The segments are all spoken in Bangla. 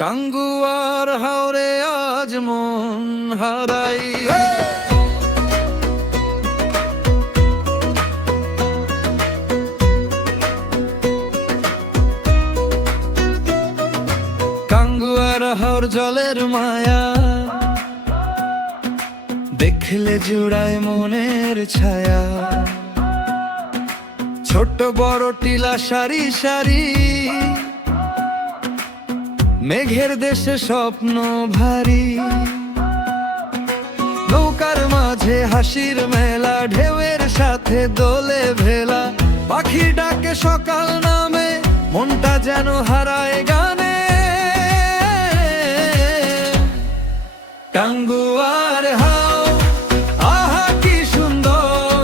টাঙ্গুয়ার হাওরে আজ মন হারাই। টাঙ্গুয়ার হাওর জলের মায়া দেখলে জুড়ায় মনের ছায়া। ছোট বড় টিলা সারি সারি, মেঘের দেশে স্বপ্ন ভারী। নৌকার মাঝে হাসির মেলা, ঢেউয়ের সাথে দোলে ভেলা। পাখি ডাকে সকাল নামে, মনটা যেন হারায় গানে। টাঙ্গুয়ার হাও আহা কি সুন্দর,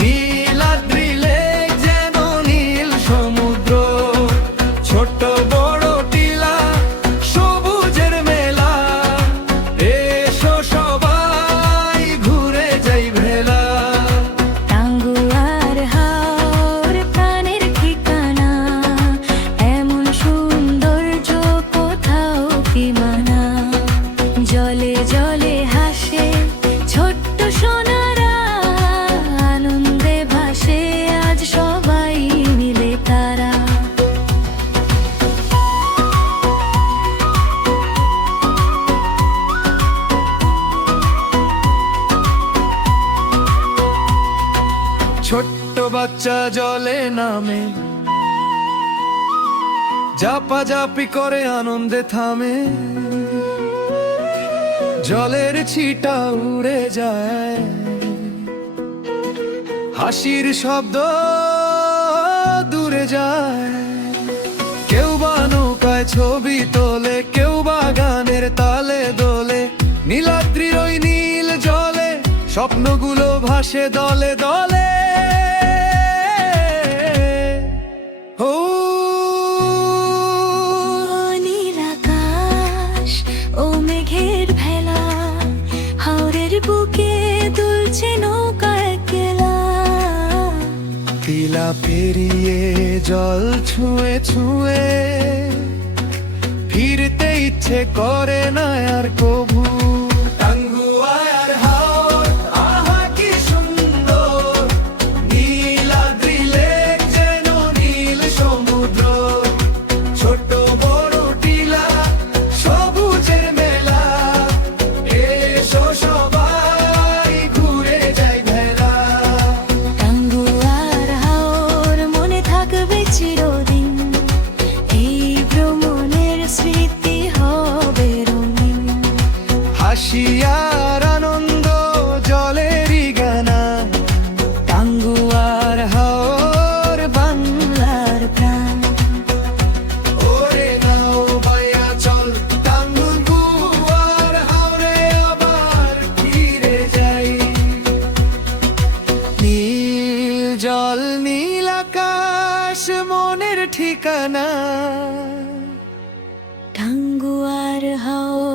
নীলাদ্রি লেক যেন নীল সমুদ্র। ছোট বড় টিলা সবুজের মেলা, এসো সবাই ঘুরে যাই ভেলা। টাঙ্গুয়ার হাওর প্রাণের ঠিকানা, এমন সৌন্দর্য কোথাও কি মানা। জলে জলে হাসে ছোট্ট সোনারা, আনন্দে ভাসে আজ সবাই মিলে তারা। ছোট্ট বাচ্চা জলে নামে, জাপাজাপি করে আনন্দে থামে। জলের ছিটা উড়ে যায়, হাসির শব্দ দূরে যায়। কেউ বা নৌকায় ছবি তোলে, কেউ বা গানের তালে দোলে। নীলাদ্রির ওই নীল জলে স্বপ্নগুলো ভাসে দলে দলে। ও নীল আকাশ ও মেঘের ভেলা, হাওরের বুকে দুলছে নৌকা একলা। টিলা পেরিয়ে জল ছুঁয়ে ছুঁয়ে, ফিরতে ইচ্ছে করে না আর কভু। টাঙ্গুয়ার হাওর আহা কি সুন্দর, নীলাদ্রি লেক যেন নীল সমুদ্র। ছোট বড় টিলা সবুজের মেলা, এসো সবাই ঘুরে যাই ভেলা। টাঙ্গুয়ার হাওর মনে থাকবে চিরদিন, এই ভ্রমণের স্মৃতি হবে রঙিন। হাসি আর আনন্দ জলেরই গানা, টাঙ্গুয়ার হাওর বাংলার প্রাণ। ওরে নাও বাইয়া চল, টাঙ্গুয়ার হাওরে আবার ফিরে যাই। নীল জল নীল আকাশ মনের ঠিকানা। টাঙ্গুয়ার হাওর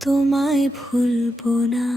তোমায় ভুলবো না।